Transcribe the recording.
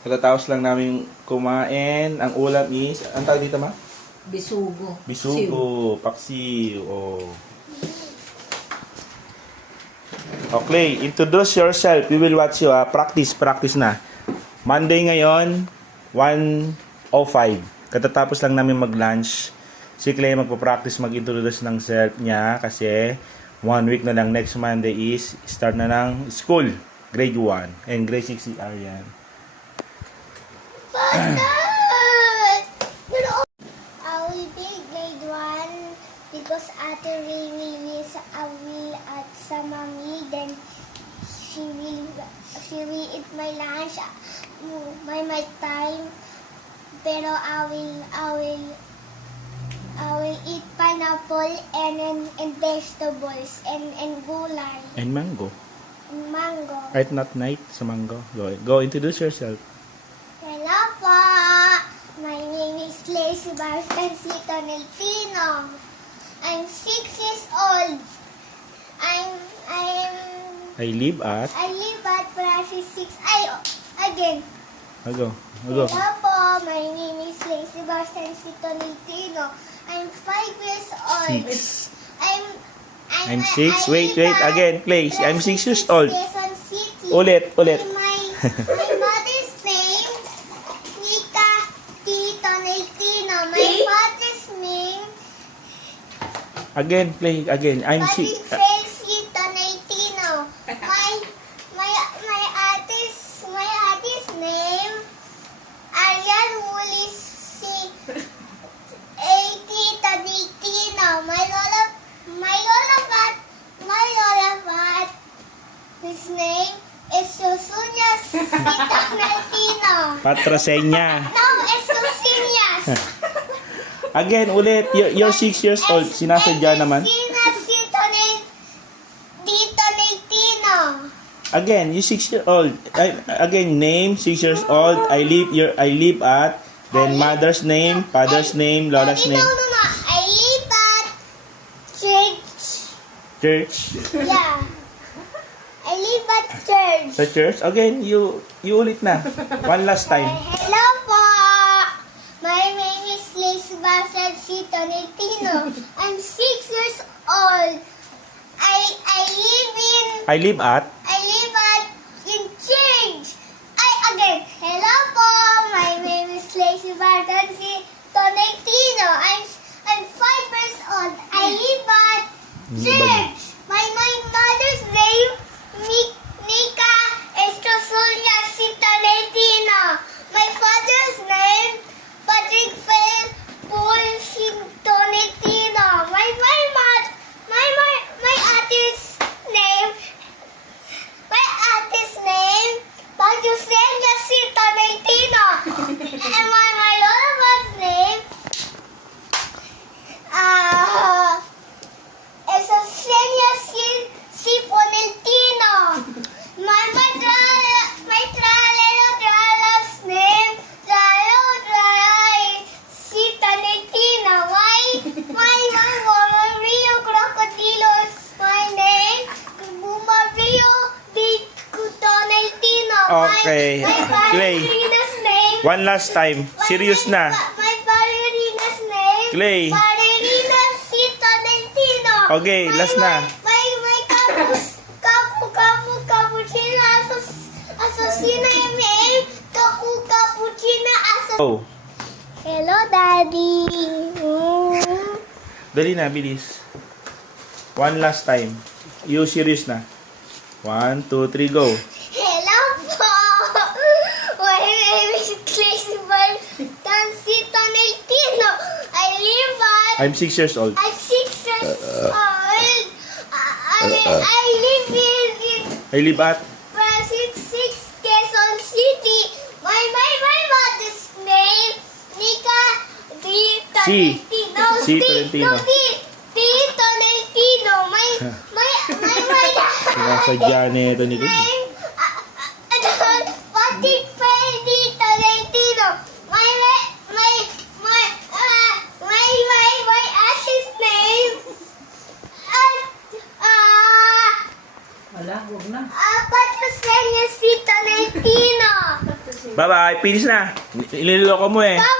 Katatapos lang namin kumain. Ang ulam is, ang tawag dito, ma? Bisugo. Bisugo, paksiw. Oh. Okay, introduce yourself. We will watch you. Practice na. Monday ngayon, 1:05. Katatapos lang namin mag-lunch. Si Clay magpa-practice mag-introduce ng self niya kasi 1 week na lang. Next Monday is start na ng school. Grade 1. And grade 6 si Arian. I will be grade 1 because Ate Riri is away at sa mommy. Then she will eat my lunch by my time. Pero I will eat pineapple and vegetables and gulay And mango. and mango. Right, not night sa mango. Go introduce yourself. Hello po! My name is Lacey Barstancito Neltino. I'm 6 years old. I live at... live at Praxis 6. Again. Go. Hello po! My name is Lacey Barstancito Neltino. I'm 5 years old. 6. I'm 6. Wait. Again, please. I'm 6 years old. Quezon City. Ulit. My mother's name, Nika Tito Neltino. My father's name, Again, play. Again. I'm Patrick 6. Felcito Neltino. My aunty's name, Arian Wulis si Tito Neltino. My lola pat, his name is Susunya Tito Neltino. Patrosenya. No, it's Susunias. Again, ulit. You're 6 years old. Sinasadya naman. Dito Neltino. Again, you 6 years old. Again, name 6 years old. I live at. Then mother's name, father's name, lola's No. name. I live at church. Church. Yeah. I live at church. Sa church. Again, you ulit na. One last time. Hello po. My name is Liz Barstancito Neltino. I'm 6 years old. I live at. I live at in church. Again. Hello po. My name is Lacey Barstancito Neltino. I'm 5 years old. I live at church. My mother's name, Nika Estrasulia Sita Neltino. My father's name, Patrick Fel Pulsinto Neltino. My auntie's name, Pagusenia Sita Neltino. And my lola's name, Esosenia Sipo Neltino. My tralala's name, Sita Neltino. My Rio Crocodilo's my name, Guma Rio Di Cuto Neltino. Okay. My Clay. ballerina's name, One last time. Serious na. my ballerina's name, Clay. Ballerina Sita Neltino. Okay, last na. My cappuccino asosina name, cappuccino Oh. Hello, Daddy. Dali na, bilis. One last time. You serious na. 1, 2, 3, go. Hello po. My name is Clisbal Tancito Neltino. I live at... I'm 6 years old. I'm 6 years old. I live in I live at. Praxis 6, Quezon City. My mother's name, Nika Tito Si. Neltino. Si Tolentino. Tito Neltino. My Sinasadya nito ni Clay. name, Patrick Ferdito Neltino. My auntie's name, Wala, huwag na. Patrosenia Sita Neltino. Bye-bye. Finish na. Ililoko mo eh. Papa,